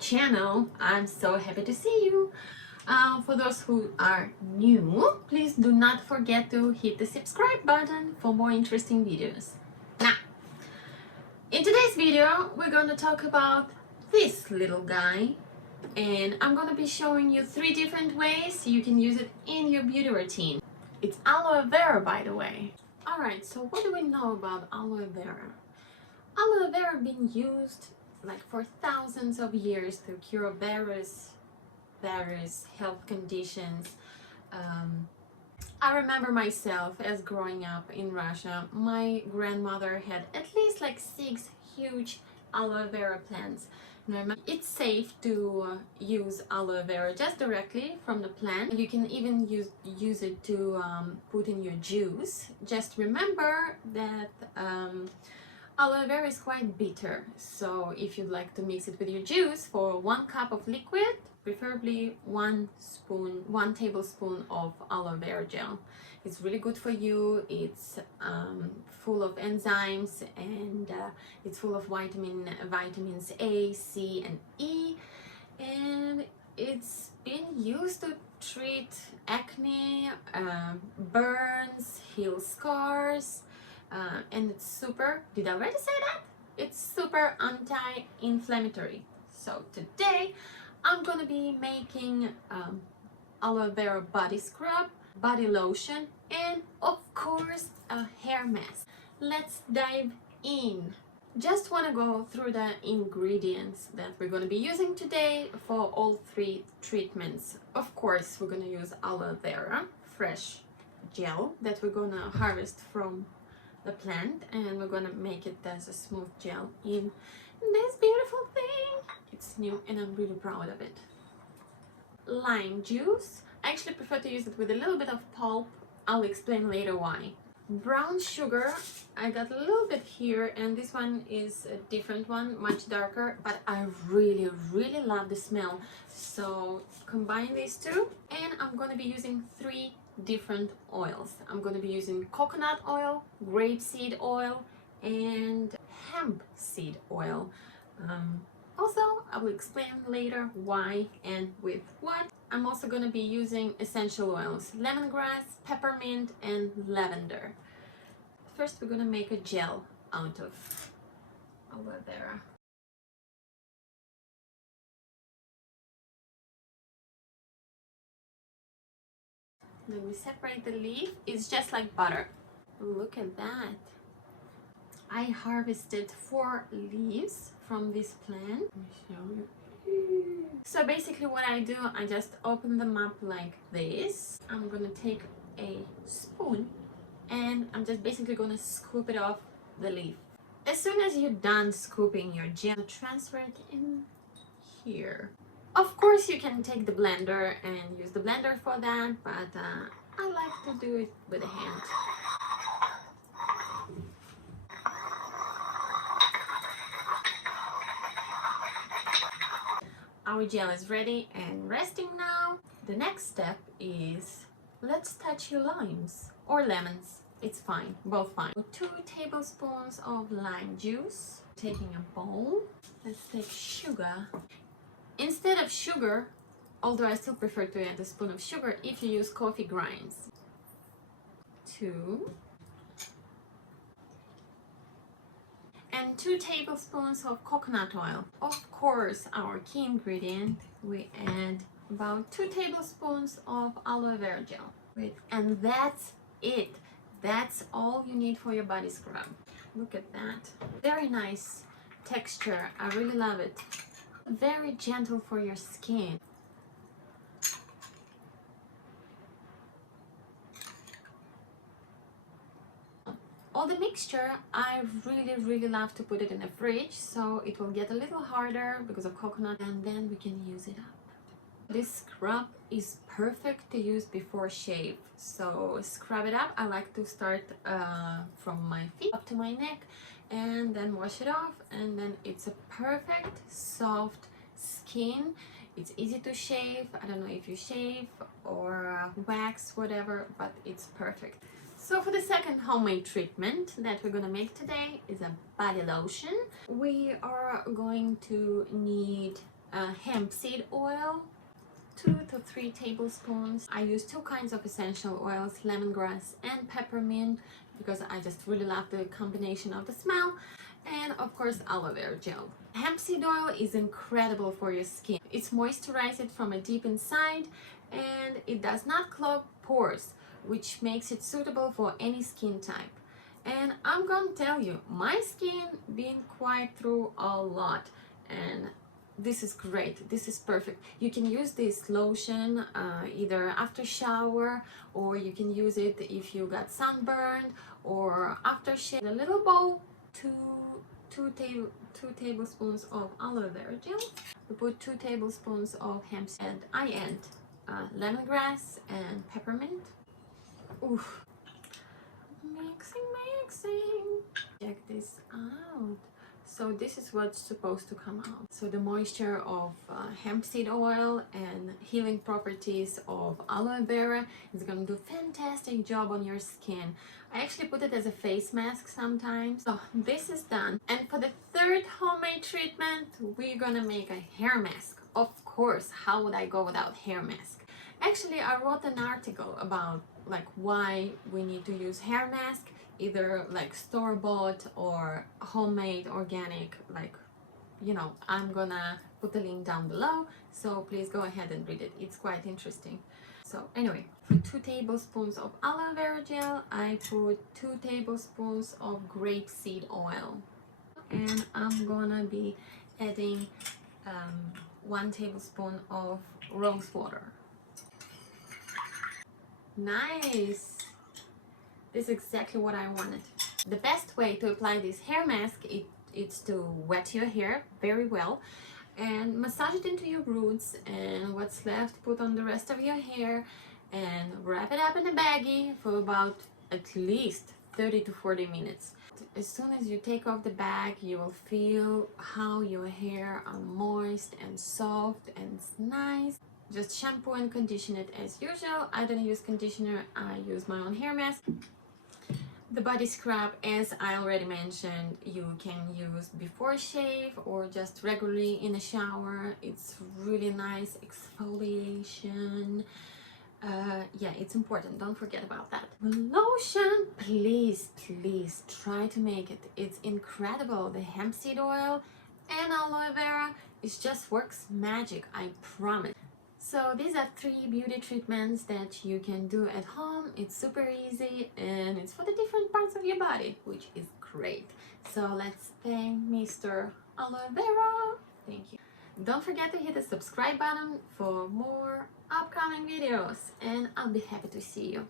channel. I'm so happy to see you. For those who are new, please do not forget to hit the subscribe button for more interesting videos. Now, in today's video, we're going to talk about this little guy, and I'm going to be showing you 3 different ways you can use it in your beauty routine. It's aloe vera, by the way. Alright, so what do we know about aloe vera? Aloe vera been used like for thousands of years to cure various health conditions. I remember myself as growing up in Russia, my grandmother had at least like 6 huge aloe vera plants. It's safe to use aloe vera just directly from the plant. You can even use it to put in your juice. Just remember that aloe vera is quite bitter, so if you'd like to mix it with your juice, for 1 cup of liquid, preferably 1 tablespoon of aloe vera gel. It's really good for you. It's full of enzymes, and it's full of vitamins A, C, and E, and it's been used to treat acne, burns, heal scars, and it's super, did I already say that? It's super anti-inflammatory. So today I'm gonna be making aloe vera body scrub, body lotion, and of course a hair mask. Let's dive in. Just want to go through the ingredients that we're going to be using today for all 3 treatments. Of course, we're going to use aloe vera fresh gel that we're going to harvest from the plant, and we're going to make it as a smooth gel in this beautiful thing. It's new and I'm really proud of it. Lime juice. I actually prefer to use it with a little bit of pulp. I'll explain later why. Brown sugar, I got a little bit here, and this one is a different one, much darker, but I really love the smell. So combine these 2, and I'm going to be using 3 different oils. I'm going to be using coconut oil, grapeseed oil, and hemp seed oil. Also, I will explain later why and with what. I'm also going to be using essential oils, lemongrass, peppermint, and lavender. First, we're going to make a gel out of aloe vera. Then we separate the leaf. It's just like butter. Look at that. I harvested 4 leaves from this plant. Let me show you. So basically what I do, I just open them up like this. I'm gonna take a spoon and I'm just basically gonna scoop it off the leaf. As soon as you're done scooping your gel, transfer it in here. Of course you can take the blender and use the blender for that, but I like to do it with a hand. Our gel is ready and resting now. The next step is, let's touch your limes or lemons. It's fine, both fine. 2 tablespoons of lime juice. Taking a bowl, let's take sugar. Instead of sugar, although I still prefer to add a spoon of sugar if you use coffee grinds. 2. And 2 tablespoons of coconut oil. Of course, our key ingredient, we add about 2 tablespoons of aloe vera gel. And that's it. That's all you need for your body scrub. Look at that. Very nice texture. I really love it. Very gentle for your skin. All the mixture, I really love to put it in the fridge, so it will get a little harder because of coconut, and then we can use it up. This scrub is perfect to use before shave, so scrub it up. I like to start from my feet up to my neck and then wash it off, and then it's a perfect soft skin. It's easy to shave. I don't know if you shave or wax, whatever, but it's perfect. So for the second homemade treatment that we're gonna make today is a body lotion. We are going to need hemp seed oil, 2 to 3 tablespoons. I use 2 kinds of essential oils, lemongrass and peppermint, because I just really love the combination of the smell. And of course, aloe vera gel. Hemp seed oil is incredible for your skin. It's moisturized from a deep inside, and it does not clog pores, which makes it suitable for any skin type. And I'm gonna tell you, my skin been quite through a lot, and this is great. This is perfect. You can use this lotion either after shower, or you can use it if you got sunburned or after shave. A little bowl, two tablespoons of aloe vera gel. We put 2 tablespoons of hemp, and I add lemongrass and peppermint. Oof. Mixing. Check this out. So this is what's supposed to come out. So the moisture of hemp seed oil and healing properties of aloe vera is going to do a fantastic job on your skin. I actually put it as a face mask sometimes. So this is done. And for the third homemade treatment, we're gonna make a hair mask. Of course, how would I go without hair mask? Actually, I wrote an article about like why we need to use hair mask, either like store-bought or homemade organic, like, you know. I'm gonna put the link down below, so please go ahead and read it. It's quite interesting. So anyway, for 2 tablespoons of aloe vera gel, I put 2 tablespoons of grapeseed oil, and I'm gonna be adding 1 tablespoon of rose water. Nice. This is exactly what I wanted. The best way to apply this hair mask is to wet your hair very well and massage it into your roots, and what's left put on the rest of your hair and wrap it up in a baggie for about at least 30 to 40 minutes. As soon as you take off the bag, you will feel how your hair are moist and soft and nice. Just shampoo and condition it as usual. I don't use conditioner, I use my own hair mask. The body scrub, as I already mentioned, you can use before shave or just regularly in the shower. It's really nice exfoliation. Yeah, it's important, don't forget about that. Lotion, please try to make it. It's incredible. The hemp seed oil and aloe vera, it just works magic, I promise. So these are 3 beauty treatments that you can do at home. It's super easy and it's for the different parts of your body, which is great. So let's thank Mr. Aloe Vera. Thank you. Don't forget to hit the subscribe button for more upcoming videos, and I'll be happy to see you.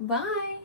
Bye!